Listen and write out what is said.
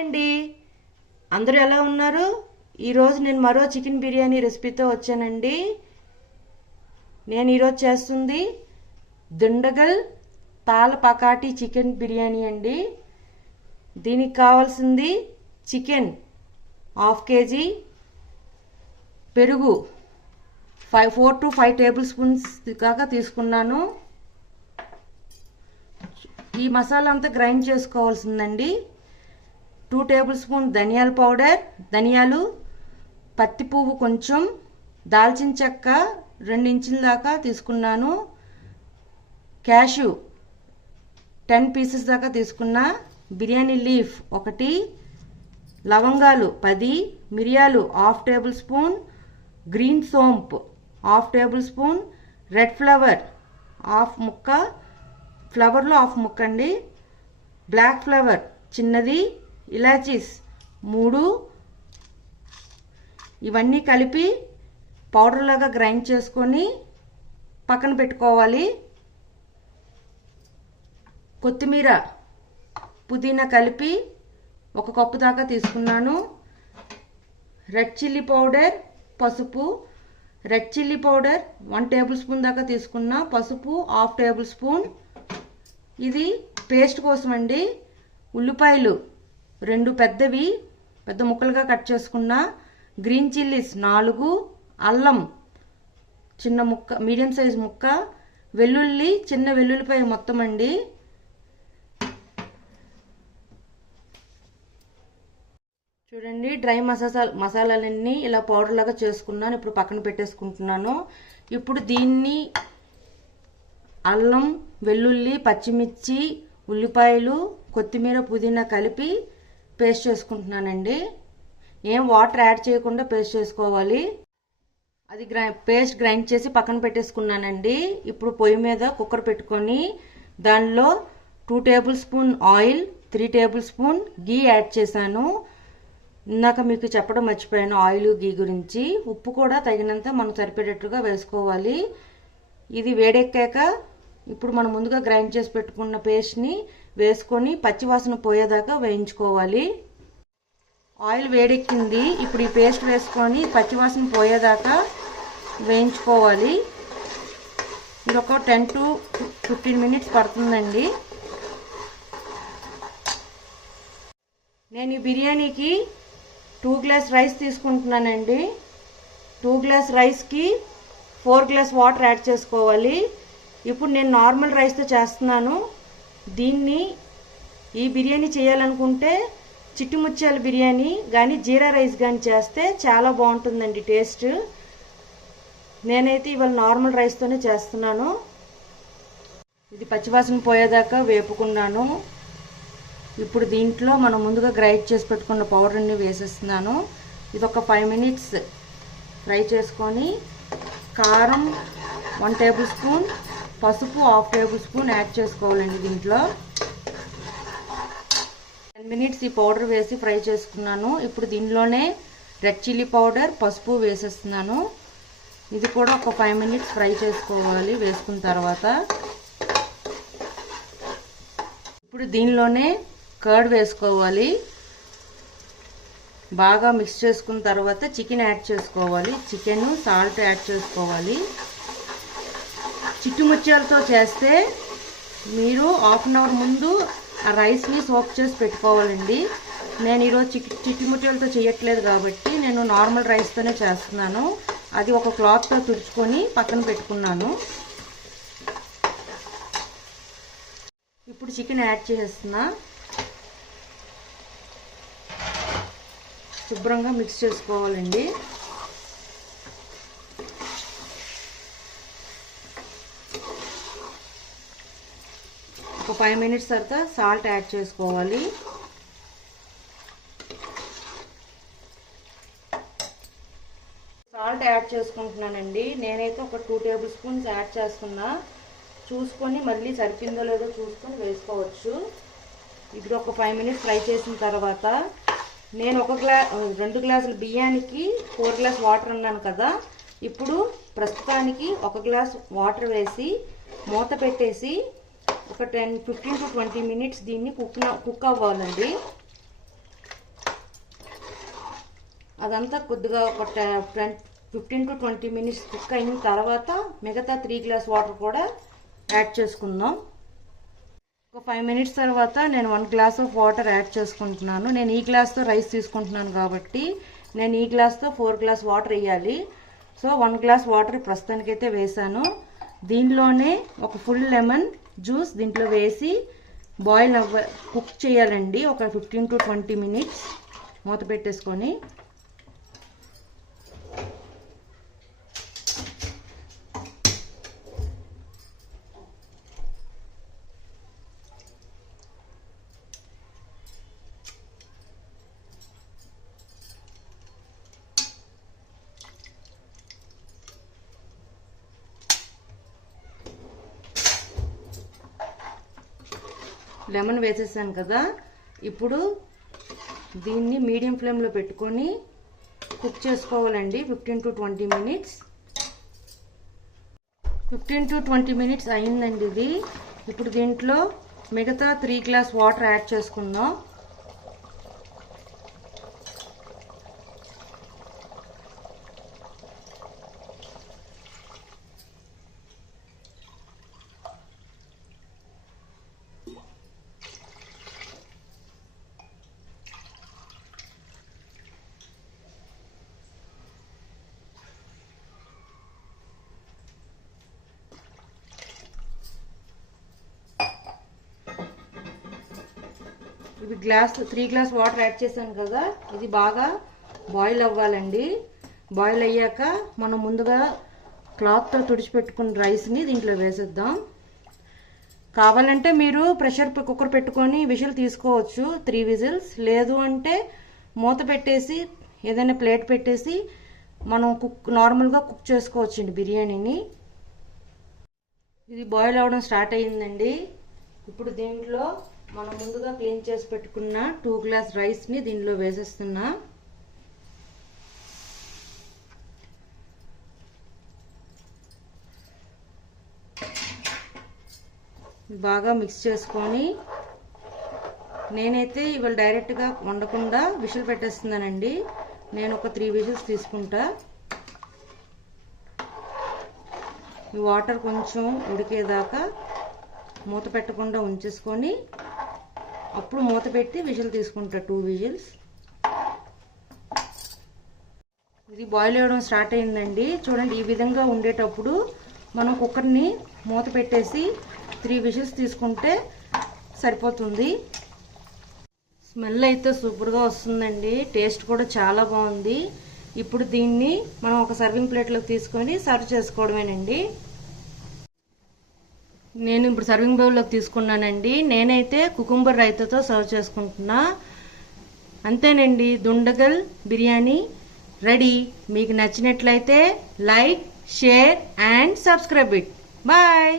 అండి, అందరూ ఎలా ఉన్నారు? ఈరోజు నేను మరో చికెన్ బిర్యానీ రెసిపీతో వచ్చానండి. నేను ఈరోజు చేస్తుంది దుండగల్ తాల్ పకాటి చికెన్ బిర్యానీ అండి. దీనికి కావాల్సింది చికెన్ 1/2 kg, పెరుగు 4 to 5 టేబుల్ స్పూన్స్ దాకా తీసుకున్నాను. ఈ మసాలా అంతా గ్రైండ్ చేసుకోవాల్సిందండి. 2 టేబుల్ స్పూన్ ధనియాల పౌడర్, ధనియాలు, పత్తి పువ్వు కొంచెం, దాల్చిన చెక్క 2 ఇంచుల దాకా తీసుకున్నాను, క్యాషు 10 పీసెస్ దాకా తీసుకున్నా, బిర్యానీ లీఫ్ 1, లవంగాలు 10, మిరియాలు 1/2 టేబుల్ స్పూన్, గ్రీన్ సోంపు 1/2 టేబుల్ స్పూన్, రెడ్ ఫ్లవర్ 1/2 ముక్క, ఫ్లవర్లో 1/2 ముక్క అండి, బ్లాక్ ఫ్లవర్ చిన్నది, ఇలాచీస్ 3. ఇవన్నీ కలిపి పౌడర్ లాగా గ్రైండ్ చేసుకొని పక్కన పెట్టుకోవాలి. కొత్తిమీర, పుదీనా కలిపి 1 కప్పు దాకా తీసుకున్నాను. రెడ్ చిల్లీ పౌడర్, పసుపు, red chilli powder 1 table spoon దాకా తీసుకున్నా, పసుపు 1/2 టేబుల్ స్పూన్. ఇది పేస్ట్ కోసం అండి. ఉల్లిపాయలు 2 పెద్దవి పెద్ద ముక్కలుగా కట్ చేసుకున్నా, గ్రీన్ చిల్లీస్ 4, అల్లం చిన్న ముక్క మీడియం సైజ్ ముక్క, వెల్లుల్లి చిన్న వెల్లుల్లిపాయ మొత్తం అండి. చూడండి, డ్రై మసాలాలన్నీ ఇలా పౌడర్ లాగా చేసుకున్నాను. ఇప్పుడు పక్కన పెట్టేసుకుంటున్నాను. ఇప్పుడు దీన్ని అల్లం, వెల్లుల్లి, పచ్చిమిర్చి, ఉల్లిపాయలు, కొత్తిమీర, పుదీనా కలిపి పేస్ట్ చేసుకుంటున్నానండి. ఏం వాటర్ యాడ్ చేయకుండా పేస్ట్ చేసుకోవాలి. అది పేస్ట్ గ్రైండ్ చేసి పక్కన పెట్టేసుకున్నానండి. ఇప్పుడు పొయ్యి మీద కుక్కర్ పెట్టుకొని దానిలో 2 tablespoon oil, 3 tablespoon ghee add చేశాను. ఇందాక మీకు చెప్పడం మర్చిపోయాను ఆయిల్, గీ గురించి. ఉప్పు కూడా తగినంత మనం సరిపడేట్టుగా వేసుకోవాలి. ఇది వేడెక్కాక ఇప్పుడు మనం ముందుగా గ్రైండ్ చేసి పెట్టుకున్న పేస్ట్ని వేసుకొని పచ్చివాసన పోయేదాకా వేయించుకోవాలి. ఆయిల్ వేడెక్కింది. ఇప్పుడు ఈ పేస్ట్ వేసుకొని పచ్చివాసన పోయేదాకా వేయించుకోవాలి. ఇది ఒక 10 to 15 మినిట్స్ పడుతుందండి. నేను ఈ బిర్యానీకి 2 గ్లాస్ రైస్ తీసుకుంటున్నానండి. 2 గ్లాస్ రైస్కి 4 గ్లాస్ వాటర్ యాడ్ చేసుకోవాలి. ఇప్పుడు నేను నార్మల్ రైస్తో చేస్తున్నాను. ఈ బిర్యానీ చేయాలనుకుంటే చిట్టి ముత్యాల బిర్యానీ కానీ జీరా రైస్ కానీ చేస్తే చాలా బాగుంటుందండి టేస్ట్. నేనైతే ఇవాళ నార్మల్ రైస్తోనే చేస్తున్నాను. ఇది పచ్చివాసన పోయేదాకా వేపుకున్నాను. ఇప్పుడు దీంట్లో మనం ముందుగా గ్రైండ్ చేసి పెట్టుకున్న పౌడర్ని వేసేస్తున్నాను. ఇది ఒక 5 మినిట్స్ ఫ్రై చేసుకొని కారం 1 టేబుల్ స్పూన్, పసుపు 1/2 టేబుల్ స్పూన్ యాడ్ చేసుకోవాలండి. దీంట్లో 10 మినిట్స్ ఈ పౌడర్ వేసి ఫ్రై చేసుకున్నాను. ఇప్పుడు దీనిలోనే రెడ్ చిల్లీ పౌడర్, పసుపు వేసేస్తున్నాను. ఇది కూడా ఒక 5 మినిట్స్ ఫ్రై చేసుకోవాలి వేసుకున్న తర్వాత. ఇప్పుడు దీనిలోనే కర్డ్ వేసుకోవాలి. బాగా మిక్స్ చేసుకున్న తర్వాత చికెన్ యాడ్ చేసుకోవాలి. చికెన్, సాల్ట్ యాడ్ చేసుకోవాలి. చిట్టి ముత్యాలతో చేస్తే మీరు 1/2 అవర్ ముందు ఆ రైస్ని సోక్ చేసి పెట్టుకోవాలండి. నేను ఈరోజు చిట్టి ముత్యాలతో చేయట్లేదు కాబట్టి నేను నార్మల్ రైస్తోనే చేస్తున్నాను. అది ఒక క్లాత్తో తుడుచుకొని పక్కన పెట్టుకున్నాను. ఇప్పుడు చికెన్ యాడ్ చేసేస్తున్నా. శుభ్రంగా మిక్స్ చేసుకోవాలండి. ఒక 5 మినిట్స్ తర్వాత సాల్ట్ యాడ్ చేసుకోవాలి. సాల్ట్ యాడ్ చేసుకుంటున్నానండి. నేనైతే ఒక 2 టేబుల్ స్పూన్స్ యాడ్ చేస్తున్నా. చూసుకొని మళ్ళీ సరిపోయిందో లేదో చూసుకొని వేసుకోవచ్చు. ఇప్పుడు ఒక 5 మినిట్స్ ఫ్రై చేసిన తర్వాత నేను 2 గ్లాసుల బియ్యానికి 4 గ్లాస్ వాటర్ అన్నాను కదా. ఇప్పుడు ప్రస్తుతానికి 1 గ్లాస్ వాటర్ వేసి మూత పెట్టేసి ఒక 15 to 20 మినిట్స్ దీన్ని కుక్ అవ్వాలండి. అదంతా కొద్దిగా ఒక 15 to 20 మినిట్స్ కుక్ అయిన తర్వాత మిగతా 3 గ్లాస్ వాటర్ కూడా యాడ్ చేసుకుందాం. ఒక 5 మినిట్స్ తర్వాత నేను 1 గ్లాస్ ఆఫ్ వాటర్ యాడ్ చేసుకుంటున్నాను. నేను ఈ గ్లాస్తో రైస్ తీసుకుంటున్నాను కాబట్టి నేను ఈ గ్లాస్తో 4 గ్లాస్ వాటర్ వేయాలి. సో 1 గ్లాస్ వాటర్ ప్రస్తుతానికైతే వేసాను. దీనిలోనే ఒక ఫుల్ లెమన్ జ్యూస్ దీంట్లో వేసి కుక్ చేయాలండి. ఒక 15 to 20 మినిట్స్ మూత పెట్టేసుకొని. లెమన్ వేసేసాను కదా, ఇప్పుడు దీన్ని మీడియం ఫ్లేమ్లో పెట్టుకొని కుక్ చేసుకోవాలండి 15 to 20 మినిట్స్. 15 to 20 మినిట్స్ అయిందండి ఇది. ఇప్పుడు దీంట్లో మిగతా 3 గ్లాస్ వాటర్ యాడ్ చేసుకుందాం. ఇవి 3 గ్లాస్ వాటర్ యాడ్ చేశాను కదా, ఇది బాగా బాయిల్ అవ్వాలండి. బాయిల్ అయ్యాక మనం ముందుగా క్లాత్తో తుడిచిపెట్టుకున్న రైస్ని దీంట్లో వేసేద్దాం. కావాలంటే మీరు ప్రెషర్ కుక్కర్ పెట్టుకొని విజిల్ తీసుకోవచ్చు 3 విజిల్స్. లేదు అంటే మూత పెట్టేసి ఏదైనా ప్లేట్ పెట్టేసి మనం నార్మల్గా కుక్ చేసుకోవచ్చండి బిర్యానీని. ఇది బాయిల్ అవ్వడం స్టార్ట్ అయ్యిందండి. ఇప్పుడు దీంట్లో మనం ముందుగా క్లీన్ చేసి పెట్టుకున్న 2 గ్లాస్ రైస్ని దీనిలో వేసేస్తున్నా. బాగా మిక్స్ చేసుకొని, నేనైతే ఇవాళ డైరెక్ట్గా వండకుండా విజిల్ పెట్టేస్తున్నానండి. నేను ఒక 3 విజిల్స్ తీసుకుంటా. ఈ వాటర్ కొంచెం ఉడికేదాకా మూత పెట్టకుండా ఉంచేసుకొని అప్పుడు మూత పెట్టి విజిల్ తీసుకుంటా 2 విజిల్స్. ఇది బాయిల్ అవ్వడం స్టార్ట్ అయిందండి. చూడండి, ఈ విధంగా ఉండేటప్పుడు మనం కుక్కర్ని మూత పెట్టేసి 3 విజిల్స్ తీసుకుంటే సరిపోతుంది. స్మెల్ అయితే సూపర్గా వస్తుందండి. టేస్ట్ కూడా చాలా బాగుంది. ఇప్పుడు దీన్ని మనం ఒక సర్వింగ్ ప్లేట్లోకి తీసుకొని సర్వ్ చేసుకోవడమేనండి. నేను ఇప్పుడు సర్వింగ్ బౌల్లోకి తీసుకున్నానండి. నేనైతే కుకుంబర్ రైతాతో సర్వ్ చేసుకుంటున్నా. అంతేనండి, దుండగల్ బిర్యానీ రెడీ. మీకు నచ్చినట్లయితే like, share and subscribe it. Bye.